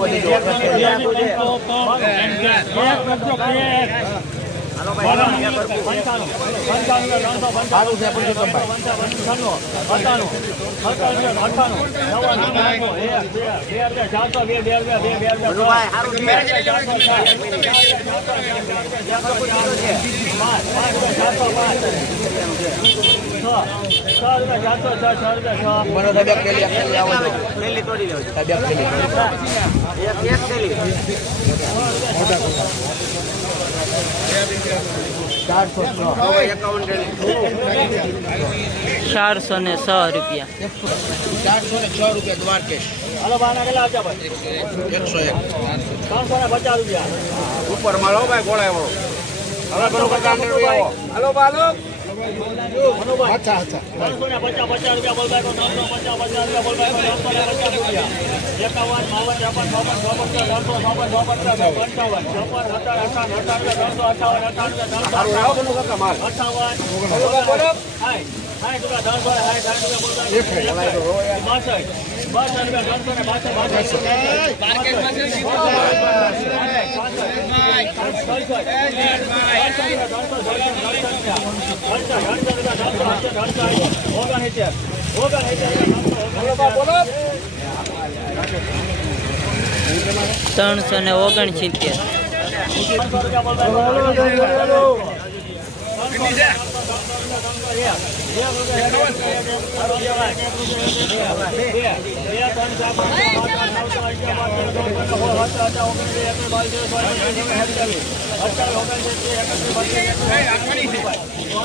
બધી મને સાહેબ એક થેલી, એક થેલી આવો તો. સાહેબ એક થેલી. ચારસો ને છ રૂપિયા. ચારસો ને છ રૂપિયા દ્વારકેશ. એકસો એક ઉપર મારો ભાઈ ગોળાય વાળો હવે બરોબર કામ કરી આવો હાલો બાલો અચ્છા અચ્છા સારું આવો બનો કાકા માલ બોલો બોલો ત્રણસો ને ઓગણસિત્તેર ચારસો રૂપિયા અઠાવન અઠાવન ચારસો અઠાવન અઠાવન રૂપિયા અઠાવન અઠાવન ચારસો ચારસો રૂપિયા દબાઈકો હાય ચારસો રૂપિયા तरसो ने ओगन छीत અઠાવી ઓગણત્રીસ એકત્રીસ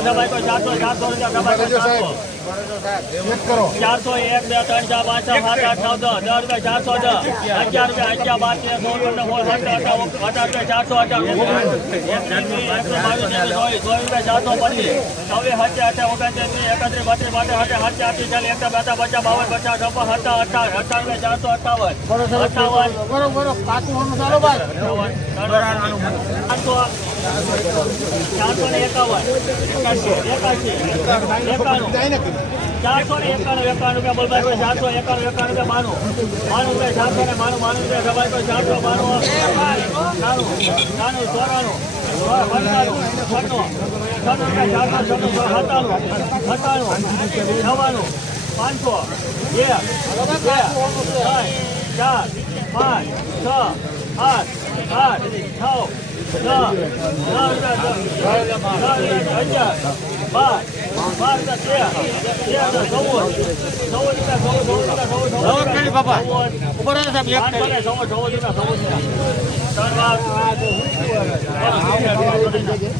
દબાઈકો ચારસો ચારસો એક બે ત્રણ ચાર પાંચ છ સાત આઠ નવ દસ દસ રૂપિયા ચારસો દસ અગિયાર રૂપિયા અગિયાર બાર તેર સોળ પંદર સોળ સત્તર અઢાર અઢાર રૂપિયા ચારસો અઢાર એકસો રૂપિયા ચારસો પચીસ છવ્વીસ સત્યા અઠા ઓગણત્રીસ એકત્રીસ બત્રીસ બાટે હટે હત્યા આઠી ચાલીસ એકતા બેતા પચાસ બાવન પચાસ છપ્પન સત્તા અઠાવન અઠાવન રૂપિયા ચારસો અઠાવન. અઠાવન. ચારસો. ચારસો ને એકાવન. એકાશી. એકાણું. ચારસો ને એકાણું એકાણું રૂપિયા બોલભાઈ ચારસો એકાણું એકાણું રૂપિયા માનું. માનું રૂપિયા ચારસો ને માનું માનું રૂપિયા સભાઈ કોઈ ચારસો માનું નાનું નાનું ચોરાણું. છન્નું. છન્નું રૂપિયા ચારસો છન્નું સત્તાણું. સત્તાણું. નવ્વાણું પાંચસો બે બે ત્રણ ચાર પાંચ છ આઠ આઠ નવ અગિયાર બાર બાર તેર તેર ચૌદ ચૌદ રૂપિયા ચૌદ ચૌદ રૂપિયા ચૌદ ચૌદ ચૌદ રૂપિયા